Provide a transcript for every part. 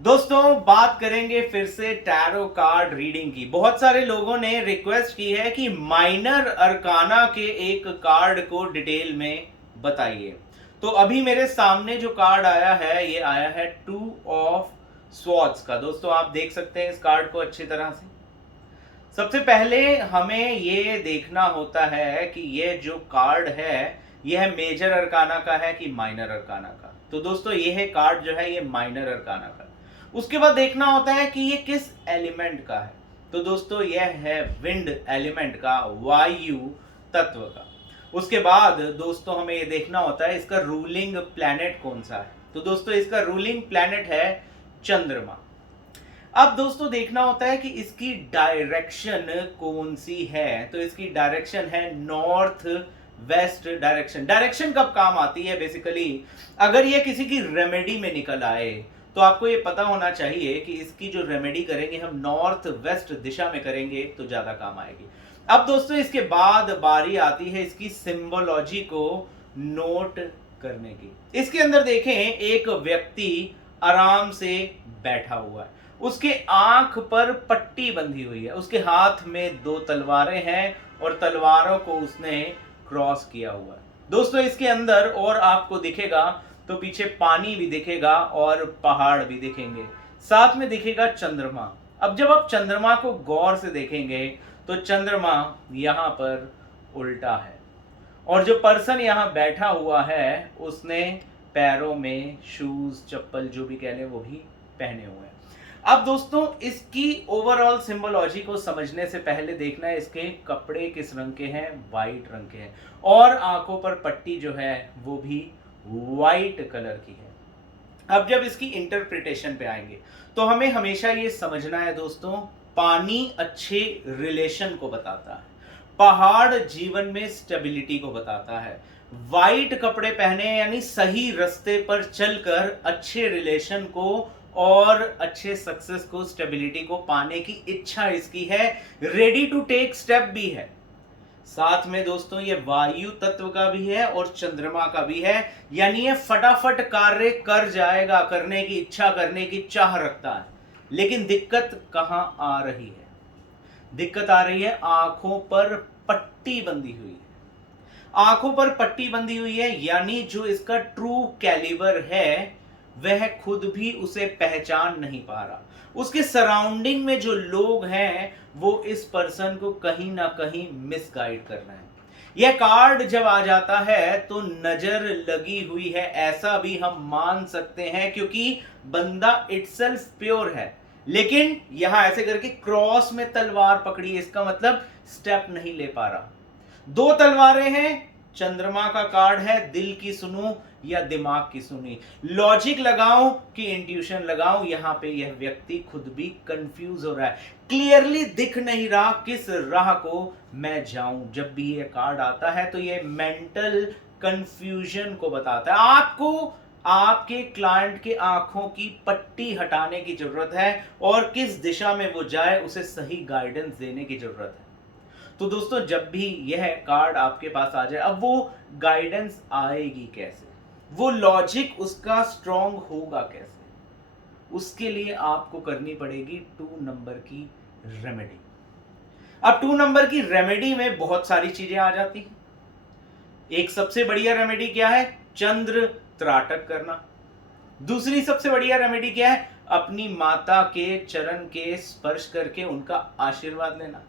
दोस्तों बात करेंगे फिर से टैरो कार्ड रीडिंग की। बहुत सारे लोगों ने रिक्वेस्ट की है कि माइनर अरकाना के एक कार्ड को डिटेल में बताइए। तो अभी मेरे सामने जो कार्ड आया है ये आया है 2 ऑफ स्वॉर्ड्स का। दोस्तों आप देख सकते हैं इस कार्ड को अच्छी तरह से। सबसे पहले हमें ये देखना होता है कि ये जो कार्ड है यह मेजर अरकाना का है कि माइनर अरकाना का। तो दोस्तों ये है कार्ड जो है ये माइनर अरकाना का। उसके बाद देखना होता है कि ये किस एलिमेंट का है। तो दोस्तों यह है विंड एलिमेंट का, वायु तत्व का। उसके बाद दोस्तों हमें ये देखना होता है इसका रूलिंग प्लैनेट कौन सा है। तो दोस्तों इसका रूलिंग प्लैनेट है चंद्रमा। अब दोस्तों देखना होता है कि इसकी डायरेक्शन कौन सी है। तो इसकी डायरेक्शन है नॉर्थ वेस्ट डायरेक्शन। डायरेक्शन कब काम आती है बेसिकली, अगर ये किसी की रेमेडी में निकल आए तो आपको ये पता होना चाहिए कि इसकी जो रेमेडी करेंगे हम नॉर्थ वेस्ट दिशा में करेंगे तो ज्यादा काम आएगी। अब दोस्तों इसके बाद बारी आती है इसकी सिंबोलॉजी को नोट करने की। इसके अंदर देखें एक व्यक्ति आराम से बैठा हुआ है, उसके आंख पर पट्टी बंधी हुई है, उसके हाथ में 2 तलवारें हैं और तलवारों को उसने क्रॉस किया हुआ है। दोस्तों इसके अंदर और आपको दिखेगा तो पीछे पानी भी दिखेगा और पहाड़ भी दिखेंगे, साथ में दिखेगा चंद्रमा। अब जब आप चंद्रमा को गौर से देखेंगे तो चंद्रमा यहां पर उल्टा है और जो पर्सन यहां बैठा हुआ है उसने पैरों में शूज चप्पल जो भी कह लें वो भी पहने हुए हैं। अब दोस्तों इसकी ओवरऑल सिंबोलॉजी को समझने से पहले देखना है इसके कपड़े किस रंग के हैं, वाइट रंग के हैं और आंखों पर पट्टी जो है वो भी वाइट कलर की है। अब जब इसकी इंटरप्रिटेशन पे आएंगे तो हमें हमेशा ये समझना है दोस्तों, पानी अच्छे रिलेशन को बताता है, पहाड़ जीवन में स्टेबिलिटी को बताता है, वाइट कपड़े पहने यानी सही रास्ते पर चलकर अच्छे रिलेशन को और अच्छे सक्सेस को स्टेबिलिटी को पाने की इच्छा इसकी है, रेडी टू टेक स्टेप भी है। साथ में दोस्तों ये वायु तत्व का भी है और चंद्रमा का भी है, यानी ये फटाफट कार्य कर जाएगा, करने की इच्छा करने की चाह रखता है। लेकिन दिक्कत कहां आ रही है, दिक्कत आ रही है आंखों पर पट्टी बंधी हुई है। आंखों पर पट्टी बंधी हुई है यानी जो इसका ट्रू कैलिबर है वह खुद भी उसे पहचान नहीं पा रहा। उसके सराउंडिंग में जो लोग हैं वो इस पर्सन को कहीं ना कहीं मिसगाइड कर रहे हैं। यह कार्ड जब आ जाता है तो नजर लगी हुई है ऐसा भी हम मान सकते हैं, क्योंकि बंदा इटसेल्फ प्योर है लेकिन यहां ऐसे करके क्रॉस में तलवार पकड़ी है, इसका मतलब स्टेप नहीं ले पा रहा। 2 तलवारें हैं, चंद्रमा का कार्ड है, दिल की सुनूं या दिमाग की सुनी, लॉजिक लगाऊं कि इंट्यूशन लगाऊं। यहां पे यह व्यक्ति खुद भी कंफ्यूज हो रहा है, क्लियरली दिख नहीं रहा किस राह को मैं जाऊं। जब भी यह कार्ड आता है तो यह मेंटल कंफ्यूजन को बताता है। आपको आपके क्लाइंट के आंखों की पट्टी हटाने की जरूरत है और किस दिशा में वो जाए उसे सही गाइडेंस देने की जरूरत है। तो दोस्तों जब भी यह कार्ड आपके पास आ जाए, अब वो गाइडेंस आएगी कैसे, वो लॉजिक उसका स्ट्रांग होगा कैसे, उसके लिए आपको करनी पड़ेगी 2 नंबर की रेमेडी। अब 2 नंबर की रेमेडी में बहुत सारी चीजें आ जाती हैं। एक सबसे बढ़िया रेमेडी क्या है, चंद्र त्राटक करना। दूसरी सबसे बढ़िया रेमेडी क्या है, अपनी माता के चरण के स्पर्श करके उनका आशीर्वाद लेना।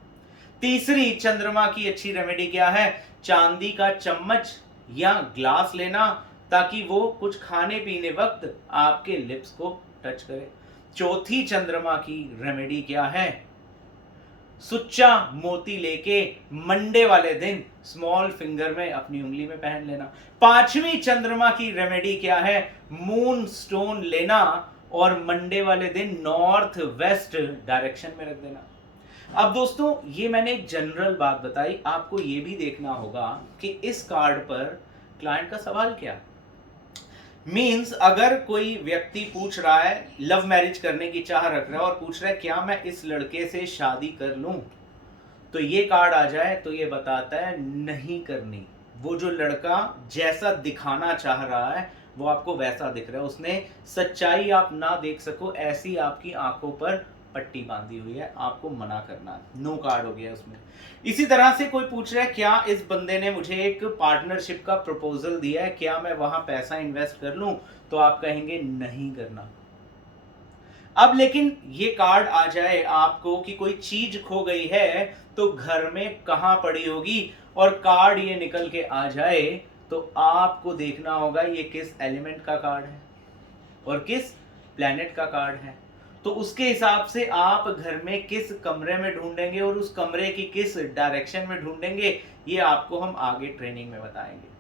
तीसरी चंद्रमा की अच्छी रेमेडी क्या है, चांदी का चम्मच या ग्लास लेना ताकि वो कुछ खाने पीने वक्त आपके लिप्स को टच करे। चौथी चंद्रमा की रेमेडी क्या है, सुच्चा मोती लेके मंडे वाले दिन स्मॉल फिंगर में अपनी उंगली में पहन लेना। पांचवी चंद्रमा की रेमेडी क्या है, मून स्टोन लेना और मंडे वाले दिन नॉर्थ वेस्ट डायरेक्शन में रख देना। अब दोस्तों ये मैंने एक जनरल बात बताई, आपको ये भी देखना होगा कि इस कार्ड पर क्लाइंट का सवाल क्या मींस। अगर कोई व्यक्ति पूछ रहा है, लव मैरिज करने की चाह रख रहा है और पूछ रहा है क्या मैं इस लड़के से शादी कर लूं, तो ये कार्ड आ जाए तो ये बताता है नहीं करनी। वो जो लड़का जैसा दिखाना चाह रहा है वो आपको वैसा दिख रहा है, उसने सच्चाई आप ना देख सको ऐसी आपकी आंखों पर पट्टी बांधी हुई है, आपको मना करना है, नो कार्ड हो गया उसमें। इसी तरह से कोई पूछ रहा है क्या इस बंदे ने मुझे एक पार्टनरशिप का प्रपोजल दिया है, क्या मैं वहां पैसा इन्वेस्ट कर लूं, तो आप कहेंगे नहीं करना। अब लेकिन ये कार्ड आ जाए आपको कि कोई चीज खो गई है तो घर में कहां पड़ी होगी, और कार्ड ये निकल के आ जाए तो आपको देखना होगा ये किस एलिमेंट का कार्ड है और किस प्लैनेट का कार्ड है। तो उसके हिसाब से आप घर में किस कमरे में ढूंढेंगे और उस कमरे की किस डायरेक्शन में ढूंढेंगे, ये आपको हम आगे ट्रेनिंग में बताएंगे।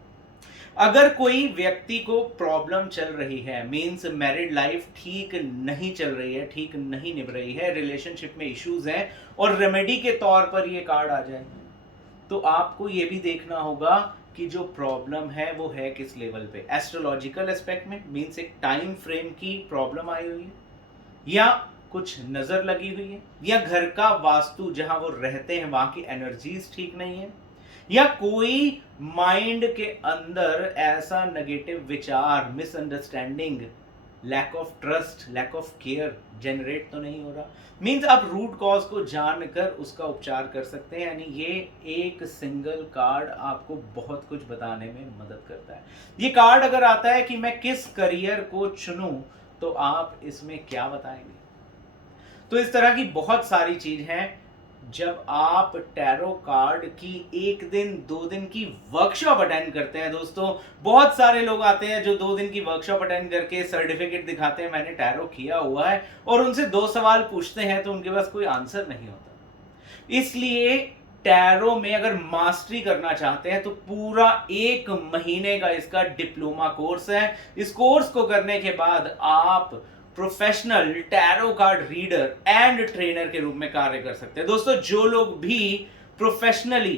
अगर कोई व्यक्ति को प्रॉब्लम चल रही है, मींस मैरिड लाइफ ठीक नहीं चल रही है, ठीक नहीं निभ रही है, रिलेशनशिप में इश्यूज हैं और रेमेडी के तौर पर ये कार्ड आ जाए, तो आपको ये भी देखना होगा कि जो प्रॉब्लम है वो है किस लेवल पे। एस्ट्रोलॉजिकल एस्पेक्ट में, मींस एक टाइम फ्रेम की प्रॉब्लम आई हुई है, या कुछ नजर लगी हुई है, या घर का वास्तु जहां वो रहते हैं वहां की एनर्जीज ठीक नहीं है, या कोई माइंड के अंदर ऐसा नेगेटिव विचार, misunderstanding, lack of trust, lack of care generate तो नहीं हो रहा। मींस आप रूट कॉज को जानकर उसका उपचार कर सकते हैं। यानी ये एक सिंगल कार्ड आपको बहुत कुछ बताने में मदद करता है। ये कार्ड अगर आता है कि मैं किस करियर को चुनूं, तो आप इसमें क्या बताएंगे? तो इस तरह की बहुत सारी चीज हैं। जब आप टैरो कार्ड की 1 दिन 2 दिन की वर्कशॉप अटेंड करते हैं दोस्तों, बहुत सारे लोग आते हैं जो 2 दिन की वर्कशॉप अटेंड करके सर्टिफिकेट दिखाते हैं मैंने टैरो किया हुआ है, और उनसे 2 सवाल पूछते हैं तो उनके पास कोई आंसर नहीं होता। इसलिए टैरो में अगर मास्टरी करना चाहते हैं तो पूरा 1 महीने का इसका डिप्लोमा कोर्स है। इस कोर्स को करने के बाद आप professional tarot card reader and trainer के रूप में कार्य कर सकते हैं। दोस्तों, जो लोग भी प्रोफेशनली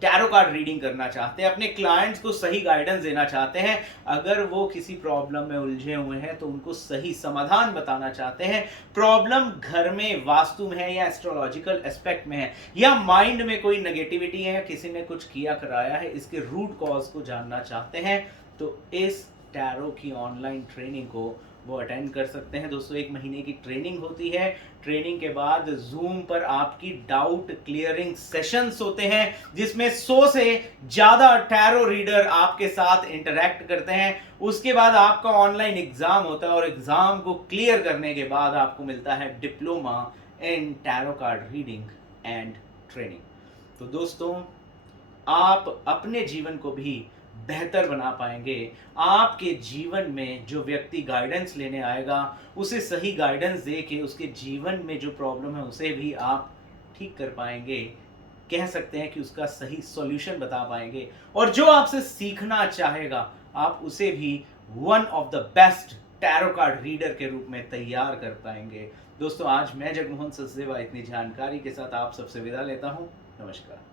टैरो कार्ड रीडिंग करना चाहते हैं, अपने क्लाइंट्स को सही गाइडेंस देना चाहते हैं, अगर वो किसी प्रॉब्लम में उलझे हुए हैं तो उनको सही समाधान बताना चाहते हैं, प्रॉब्लम घर में वास्तु में है या एस्ट्रोलॉजिकल एस्पेक्ट में है या माइंड में कोई नेगेटिविटी है या किसी ने कुछ किया कराया है, इसके रूट कॉज को जानना चाहते हैं, तो इस टैरो की ऑनलाइन ट्रेनिंग को वो अटेंड कर सकते हैं। दोस्तों, 1 महीने की ट्रेनिंग होती है। ट्रेनिंग के बाद जूम पर आपकी डाउट क्लियरिंग सेशंस होते हैं जिसमें 100 से ज्यादा टैरो रीडर आपके साथ इंटरैक्ट करते हैं। उसके बाद आपका ऑनलाइन एग्जाम होता है और एग्जाम को क्लियर करने के बाद आपको मिलता है diploma in tarot card reading and training. तो दोस्तों, आप अपने जीवन को भी बेहतर बना पाएंगे। आपके जीवन में जो व्यक्ति गाइडेंस लेने आएगा उसे सही गाइडेंस दे के उसके जीवन में जो प्रॉब्लम है उसे भी आप ठीक कर पाएंगे, कह सकते हैं कि उसका सही सॉल्यूशन बता पाएंगे, और जो आपसे सीखना चाहेगा आप उसे भी one of the best tarot card reader के रूप में तैयार कर पाएंगे। दोस्तों, आज मैं जगमोहन सचदेवा इतनी जानकारी के साथ आप सबसे विदा लेता हूं। नमस्कार।